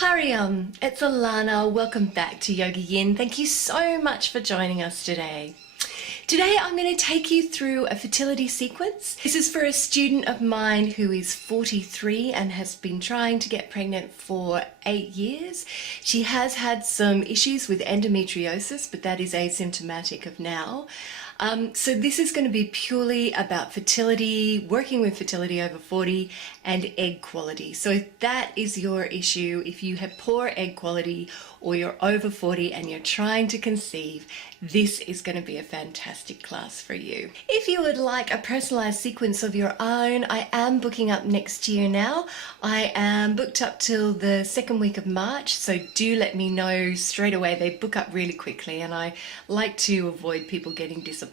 Hariam, it's Alana. Welcome back to YogaYin. Thank you so much for joining us today. Today I'm going to take you through a fertility sequence. This is for a student of mine who is 43 and has been trying to get pregnant for 8 years. She has had some issues with endometriosis, but that is asymptomatic of now. So this is going to be purely about fertility, working with fertility over 40 and egg quality. So if that is your issue, if you have poor egg quality or you're over 40 and you're trying to conceive, this is going to be a fantastic class for you. If you would like a personalized sequence of your own, I am booking up next year now. I am booked up till the second week of March, so do let me know straight away. They book up really quickly and I like to avoid people getting disappointed.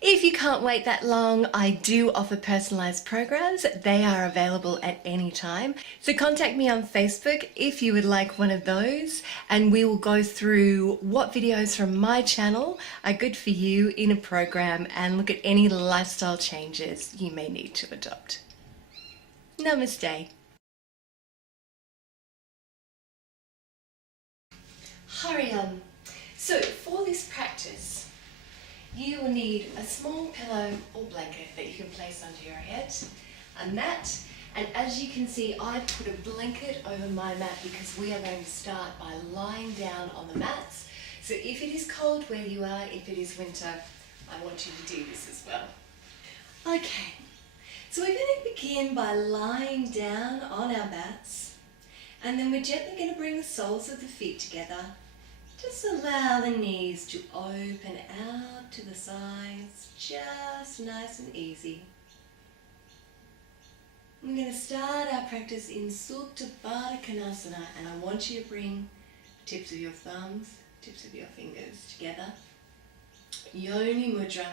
If you can't wait that long, I do offer personalized programs. They are available at any time. So contact me on Facebook if you would like one of those, and we will go through what videos from my channel are good for you in a program and look at any lifestyle changes you may need to adopt. Namaste. Hariam. So for this practice, you will need a small pillow or blanket that you can place under your head, a mat, and as you can see, I put a blanket over my mat because we are going to start by lying down on the mats. So if it is cold where you are, if it is winter, I want you to do this as well. Okay, so we're going to begin by lying down on our mats, and then we're gently going to bring the soles of the feet together. Just allow the knees to open out to the sides, just nice and easy. We're going to start our practice in Supta Baddha Konasana, and I want you to bring the tips of your thumbs, tips of your fingers together. Yoni Mudra.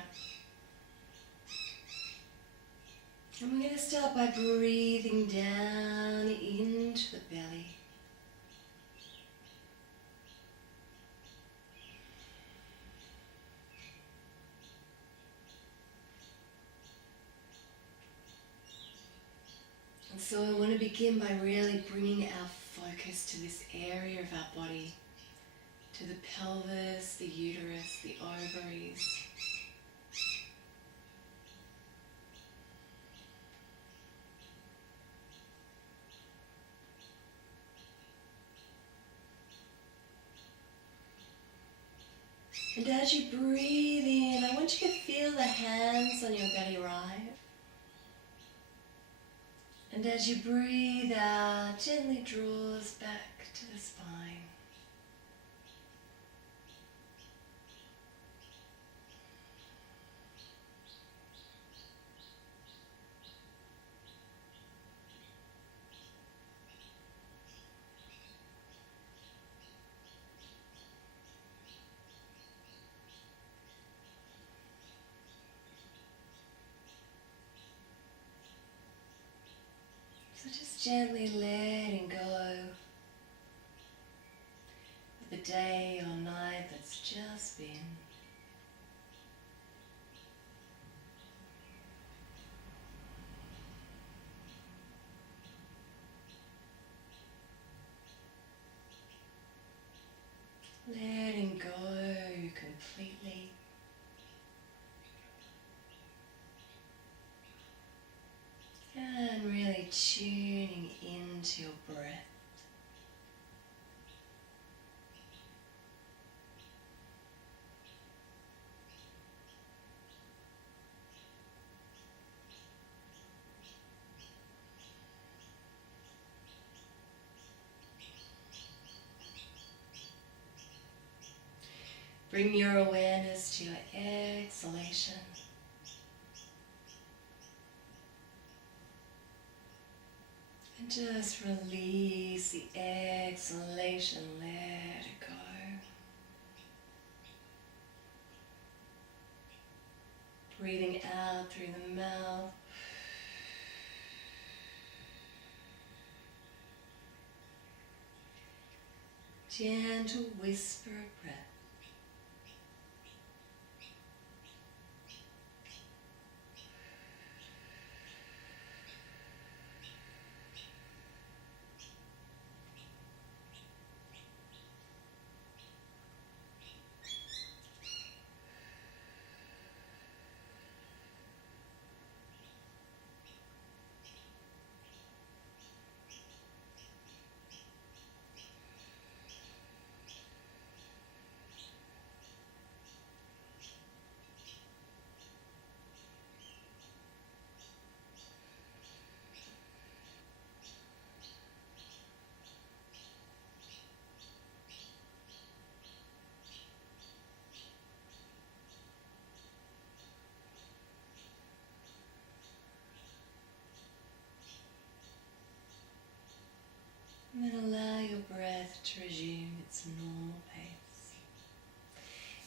And we're going to start by breathing down into the belly. And so I want to begin by really bringing our focus to this area of our body, to the pelvis, the uterus, the ovaries. And as you breathe in, I want you to feel the hands on your belly rise. And as you breathe out, gently draws back to the spine. So just gently letting go of the day or night that's just been. Letting go completely. And really tuning into your breath. Bring your awareness to your exhalation. And just release the exhalation, let it go. Breathing out through the mouth. Gentle whisper of breath.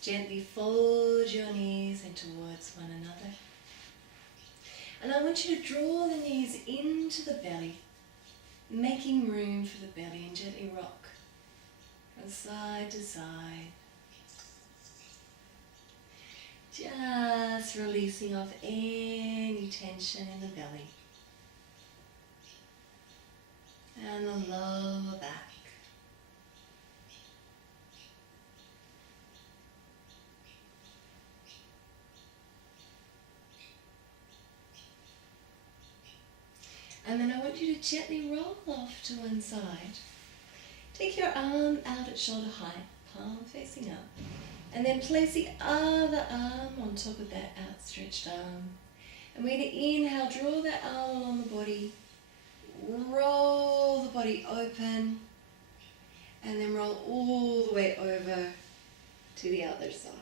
Gently fold your knees in towards one another. And I want you to draw the knees into the belly, making room for the belly, and gently rock from side to side. Just releasing off any tension in the belly and the lower back. And then I want you to gently roll off to one side. Take your arm out at shoulder height, palm facing up. And then place the other arm on top of that outstretched arm. And we're going to inhale, draw that arm along the body, roll the body open, and then roll all the way over to the other side.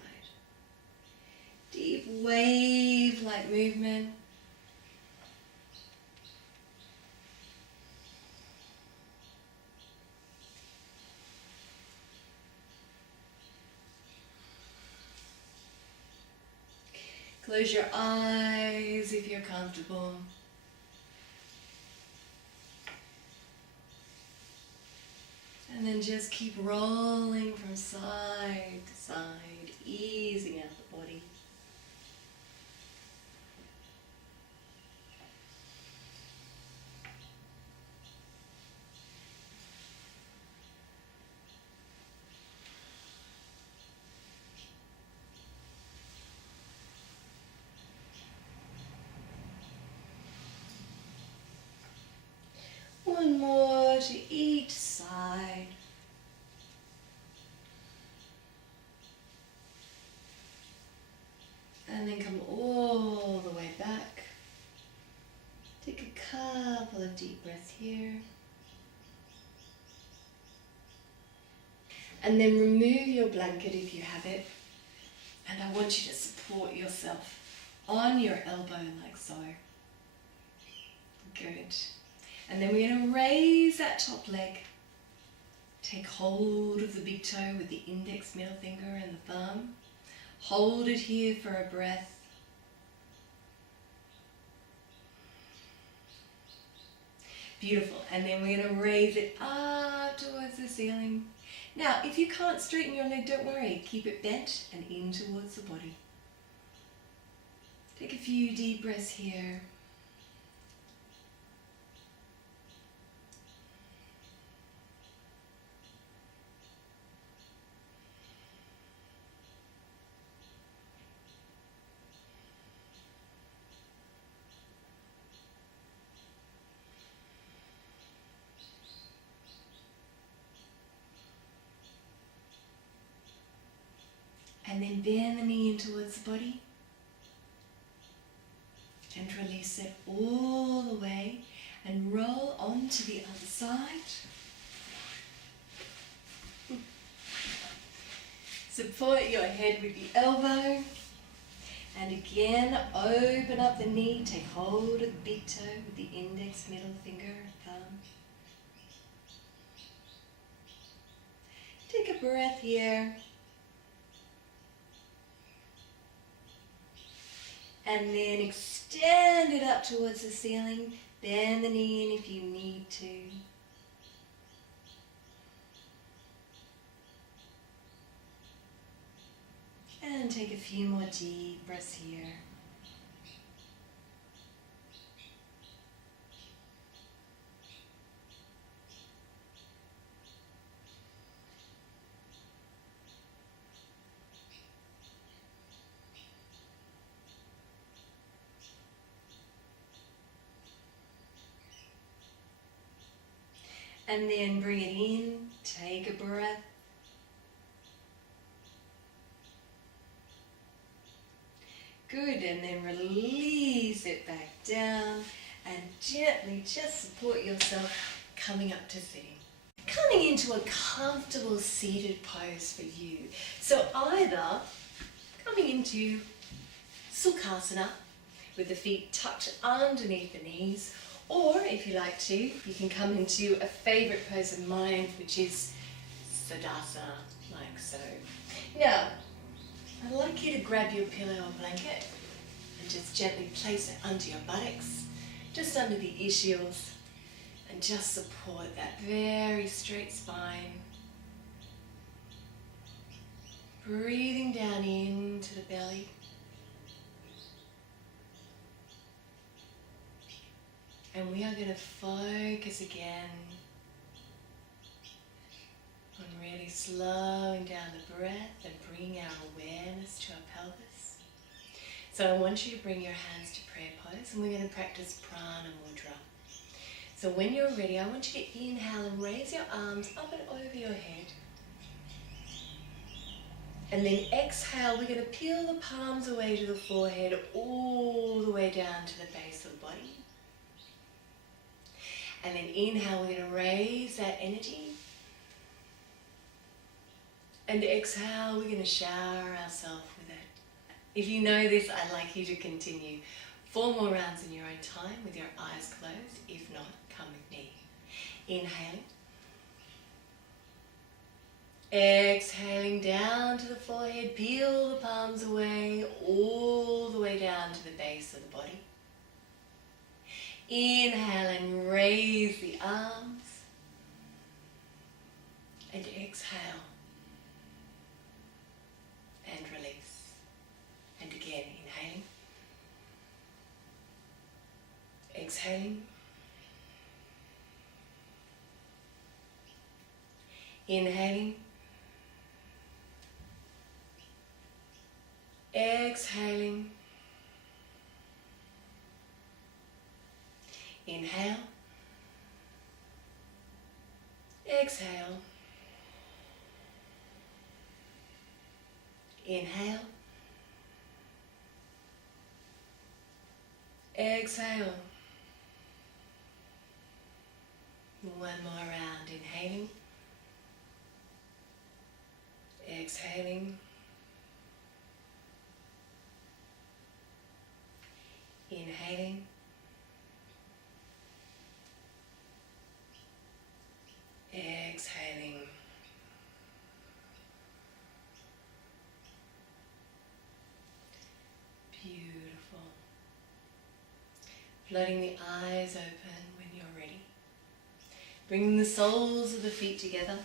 Deep wave-like movement. Close your eyes if you're comfortable. And then just keep rolling from side to side, easing out the body. One more to each side. And then come all the way back. Take a couple of deep breaths here. And then remove your blanket if you have it. And I want you to support yourself on your elbow like so. Good. And then we're going to raise that top leg. Take hold of the big toe with the index, middle finger and the thumb. Hold it here for a breath. Beautiful. And then we're going to raise it up towards the ceiling. Now, if you can't straighten your leg, don't worry. Keep it bent and in towards the body. Take a few deep breaths here. And then bend the knee in towards the body. And release it all the way and roll onto the other side. Support your head with the elbow. And again, open up the knee. Take hold of the big toe with the index, middle finger, thumb. Take a breath here. And then extend it up towards the ceiling. Bend the knee in if you need to. And take a few more deep breaths here. And then bring it in, take a breath. Good, and then release it back down and gently just support yourself coming up to sitting. Coming into a comfortable seated pose for you. So either coming into Sukhasana with the feet tucked underneath the knees, or if you like to, you can come into a favourite pose of mine, which is Tadasana, like so. Now, I'd like you to grab your pillow or blanket and just gently place it under your buttocks, just under the ischials, and just support that very straight spine. Breathing down into the belly. And we are going to focus again on really slowing down the breath and bringing our awareness to our pelvis. So I want you to bring your hands to prayer pose, and we're going to practice prana mudra. So when you're ready, I want you to inhale and raise your arms up and over your head. And then exhale, we're going to peel the palms away to the forehead, all the way down to the base of the body. And then inhale, we're going to raise that energy. And exhale, we're going to shower ourselves with it. If you know this, I'd like you to continue 4 more rounds in your own time with your eyes closed. If not, come with me. Inhaling. Exhaling down to the forehead, peel the palms away, all the way down to the base of the body. Inhale and raise the arms. And exhale. And release. And again, inhaling. Exhaling. Inhaling. Exhaling. Inhale. Exhale. Inhale. Exhale. One more round. Inhaling. Exhaling. Inhaling. Exhaling. Beautiful. Floating the eyes open when you're ready. Bringing the soles of the feet together.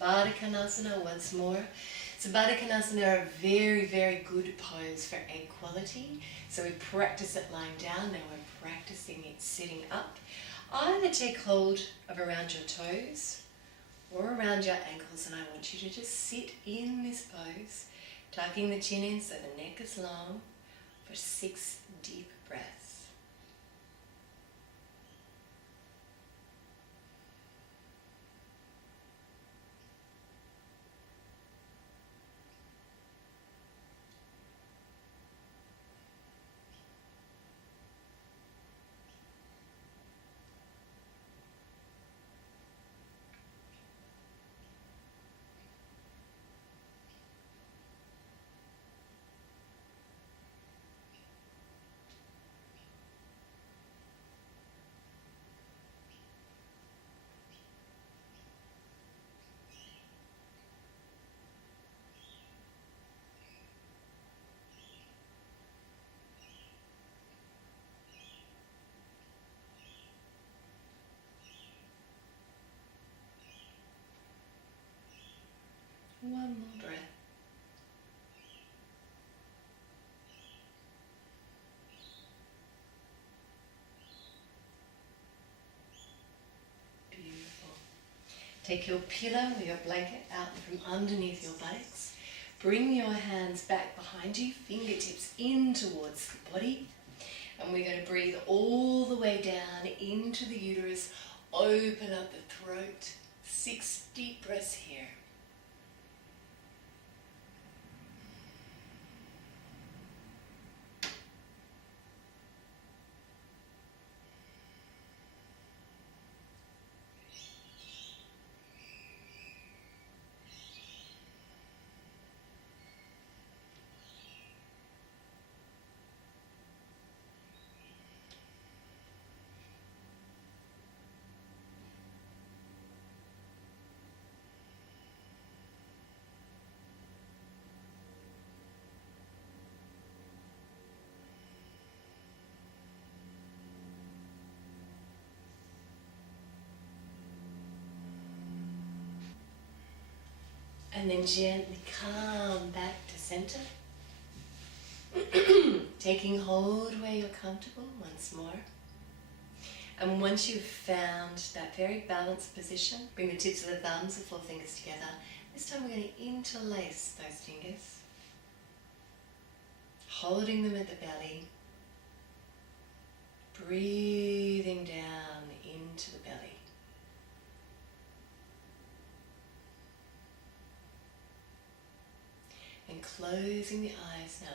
Baddha Konasana once more. So Baddha Konasana are a very, very good pose for egg quality. So we practice it lying down, now we're practicing it sitting up. Either take hold of around your toes or around your ankles, and I want you to just sit in this pose, tucking the chin in so the neck is long for 6 deep breaths. One more breath. Beautiful. Take your pillow or your blanket out from underneath your buttocks. Bring your hands back behind you, fingertips in towards the body. And we're going to breathe all the way down into the uterus. Open up the throat. 6 deep breaths here. And then gently come back to center. Taking hold where you're comfortable once more. And once you've found that very balanced position, bring the tips of the thumbs, the 4 fingers together. This time we're going to interlace those fingers, holding them at the belly, breathing down into the belly. And closing the eyes now.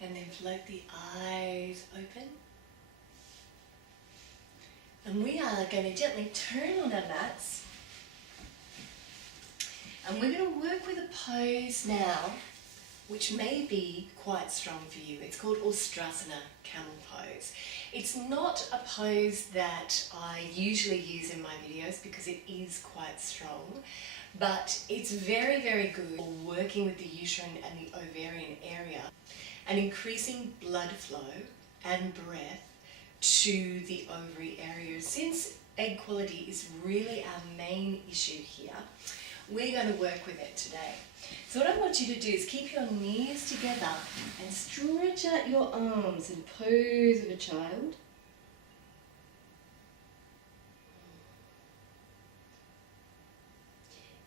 And then float the eyes open. And we are going to gently turn on our mats. And we're going to work with a pose now, which may be quite strong for you. It's called Ustrasana, camel pose. It's not a pose that I usually use in my videos because it is quite strong, but it's very, very good for working with the uterine and the ovarian area and increasing blood flow and breath to the ovary area. Since egg quality is really our main issue here, we're going to work with it today. So what I want you to do is keep your knees together and stretch out your arms in pose of a child.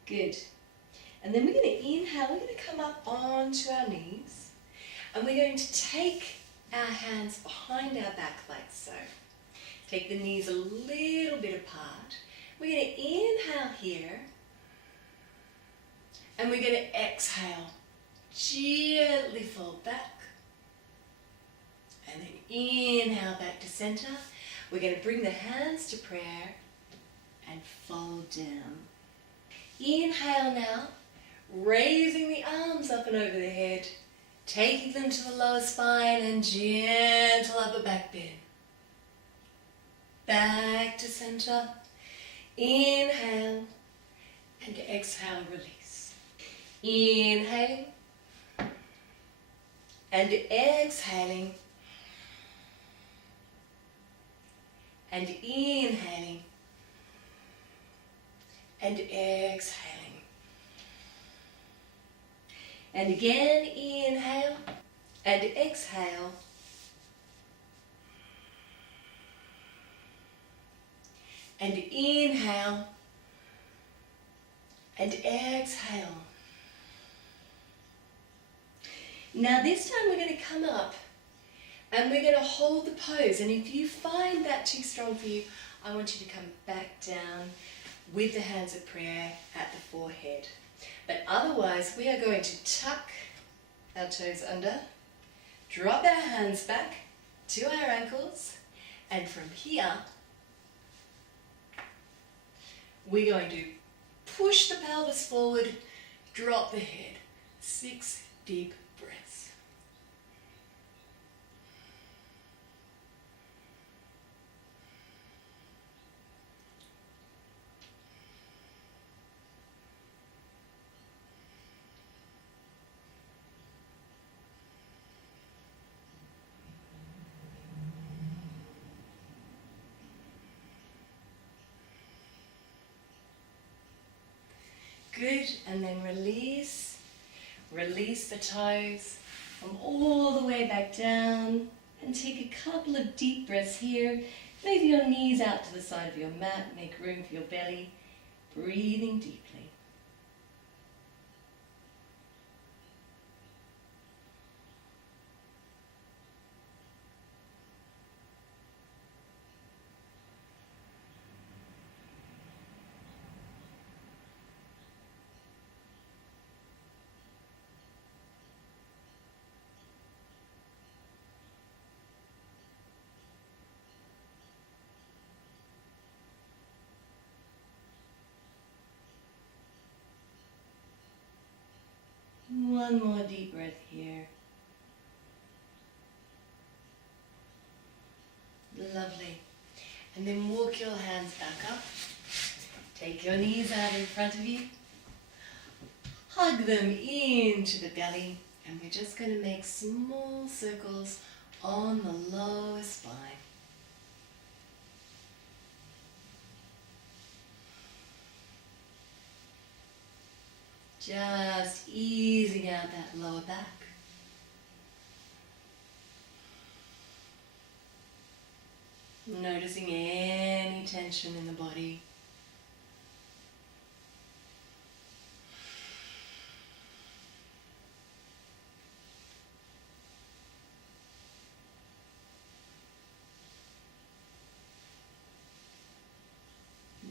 Good. And then we're going to inhale, we're going to come up onto our knees, and we're going to take our hands behind our back like so. Take the knees a little bit apart. We're going to inhale here, and we're going to exhale. Gently fold back. And then inhale back to center. We're going to bring the hands to prayer and fold down. Inhale now, raising the arms up and over the head, taking them to the lower spine and gentle upper back bend. Back to center. Inhale and exhale, release. Inhaling and exhaling and inhaling and exhaling. And again, inhale and exhale. And inhale and exhale. Now this time we're going to come up and we're going to hold the pose. And if you find that too strong for you, I want you to come back down with the hands of prayer at the forehead. But otherwise, we are going to tuck our toes under, drop our hands back to our ankles, and from here, we're going to push the pelvis forward, drop the head. 6 deep breaths. Good, and then release the toes, come all the way back down, and take a couple of deep breaths here. Maybe your knees out to the side of your mat, make room for your belly, breathing deeply. breath here. Lovely. And then walk your hands back up. Take your knees out in front of you. Hug them into the belly. And we're just going to make small circles on the lower spine. Just easing out that lower back. Noticing any tension in the body.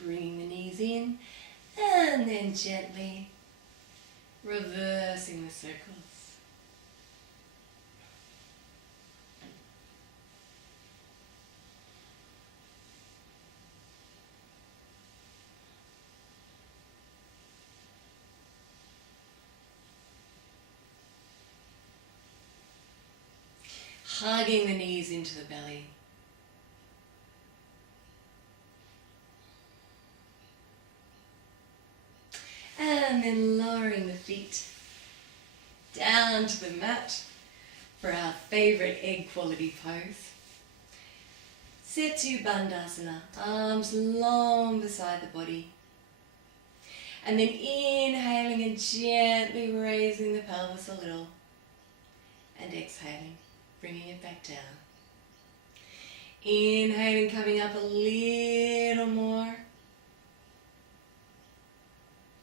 Bringing the knees in and then gently reversing the circles. Hugging the knees into the belly. And then lowering the feet down to the mat for our favorite egg quality pose. Setu Bandhasana, arms long beside the body. And then inhaling and gently raising the pelvis a little. And exhaling, bringing it back down. Inhaling, coming up a little more.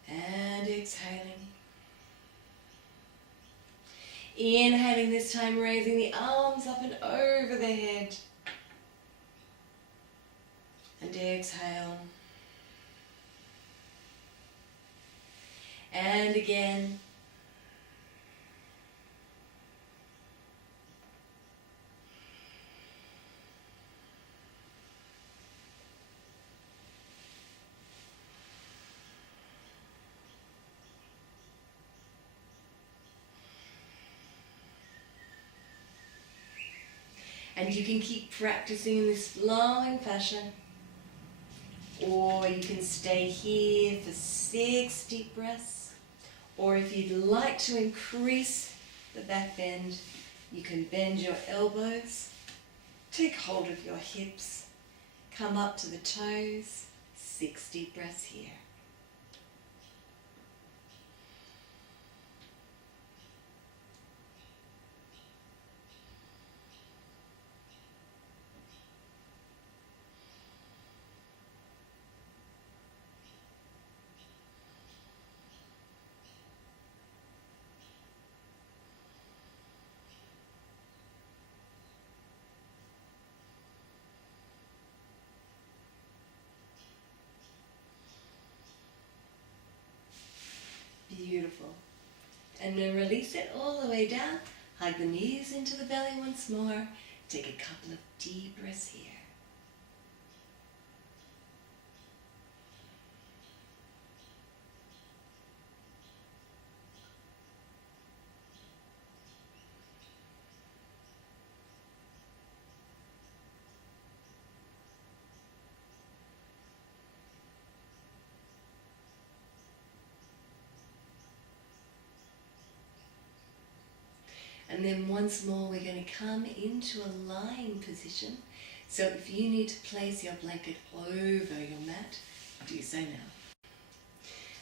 And exhaling. Inhaling this time, raising the arms up and over the head. And exhale. And again. And you can keep practicing in this flowing fashion. Or you can stay here for 6 deep breaths. Or if you'd like to increase the back bend, you can bend your elbows, take hold of your hips, come up to the toes, 6 deep breaths here. Beautiful. And then release it all the way down. Hug the knees into the belly once more. Take a couple of deep breaths here. And then once more we're going to come into a lying position. So if you need to place your blanket over your mat, do so now.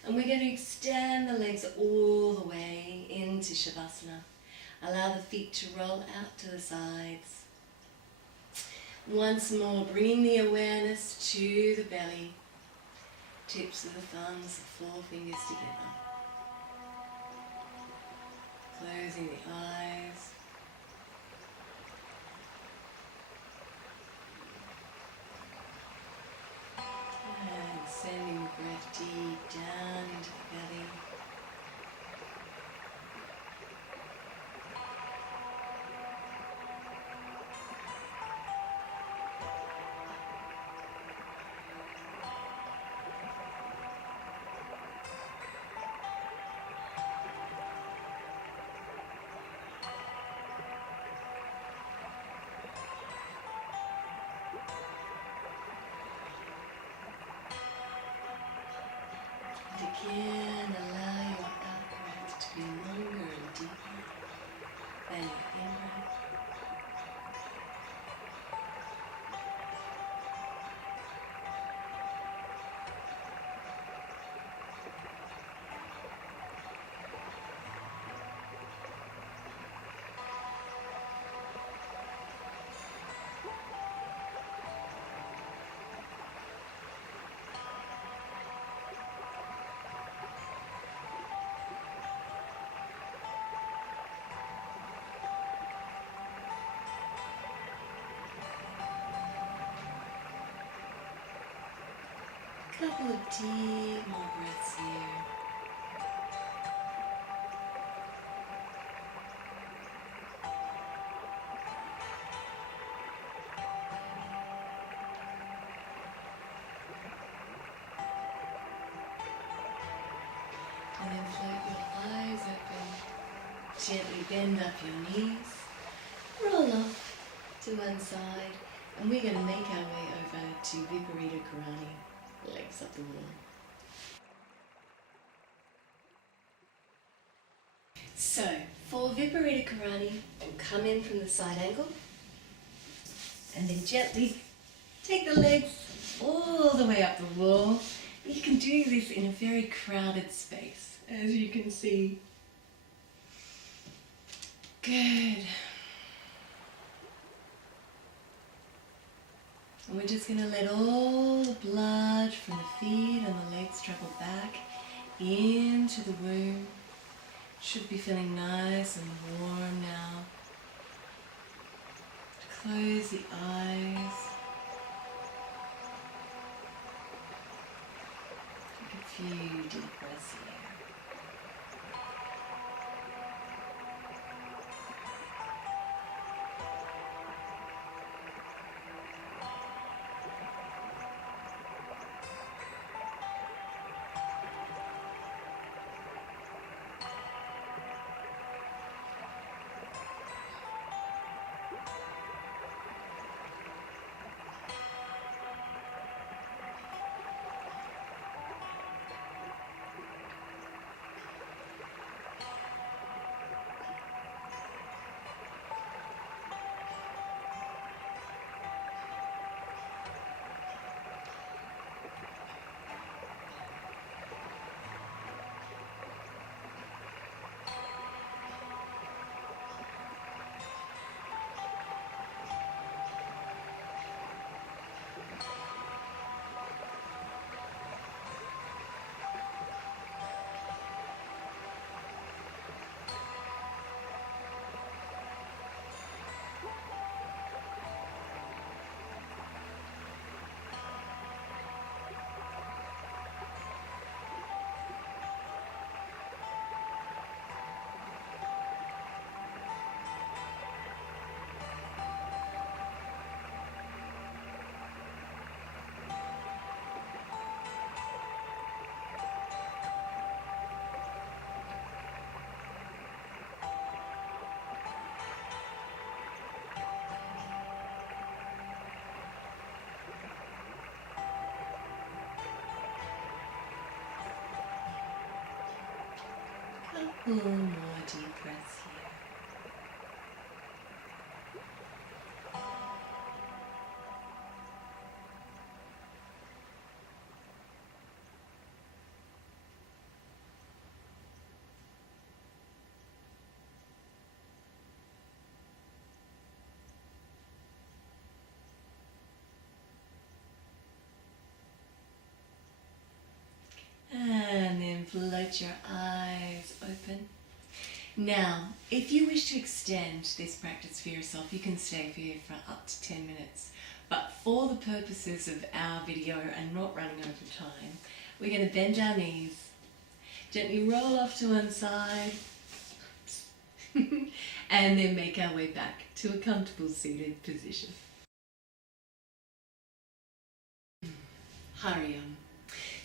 And we're going to extend the legs all the way into Shavasana. Allow the feet to roll out to the sides. Once more, bringing the awareness to the belly. Tips of the thumbs, the forefingers together. Closing the eyes. And sending the breath deep down into the belly. Again, allow your out-breath to be longer and deeper than your in-breath. Couple of deep more breaths here. And then float your eyes open. Gently bend up your knees. Roll off to one side. And we're going to make our way over to Viparita Karani. Legs up the wall. So, for Viparita Karani, we'll come in from the side angle and then gently take the legs all the way up the wall. You can do this in a very crowded space, as you can see. Good. And we're just going to let all the blood from the feet and the legs travel back into the womb. Should be feeling nice and warm now. Close the eyes. Take a few deep breaths here. Couple more deep breaths here. And then float your eyes open. Now, if you wish to extend this practice for yourself, you can stay here for up to 10 minutes. But for the purposes of our video and not running over time, we're going to bend our knees, gently roll off to one side, and then make our way back to a comfortable seated position. Hariam.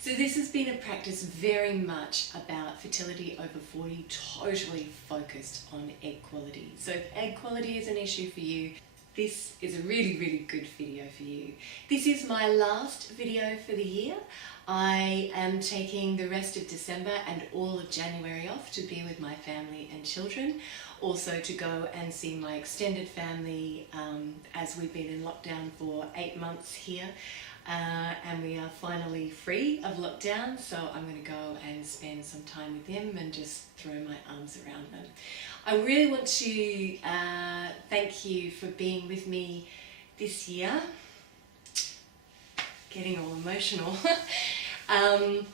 So this has been a practice very much about fertility over 40, totally focused on egg quality. So if egg quality is an issue for you, this is a really, really good video for you. This is my last video for the year. I am taking the rest of December and all of January off to be with my family and children. Also to go and see my extended family as we've been in lockdown for 8 months here. And we are finally free of lockdown, so I'm going to go and spend some time with them and just throw my arms around them. I really want to thank you for being with me this year. Getting all emotional. I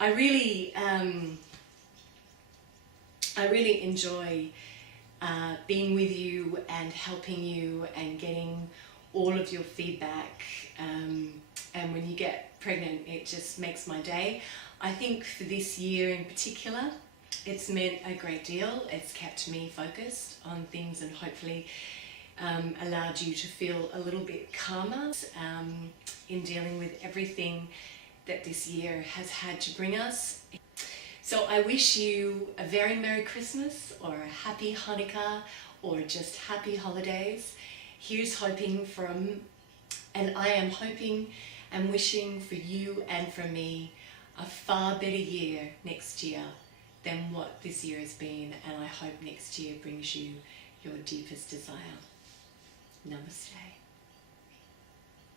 really enjoy being with you and helping you and getting all of your feedback, and when you get pregnant it just makes my day. I think for this year in particular it's meant a great deal. It's kept me focused on things and hopefully allowed you to feel a little bit calmer in dealing with everything that this year has had to bring us. So I wish you a very Merry Christmas or a Happy Hanukkah or just Happy Holidays. Here's hoping from, and I am hoping and wishing for you and for me a far better year next year than what this year has been, and I hope next year brings you your deepest desire. Namaste.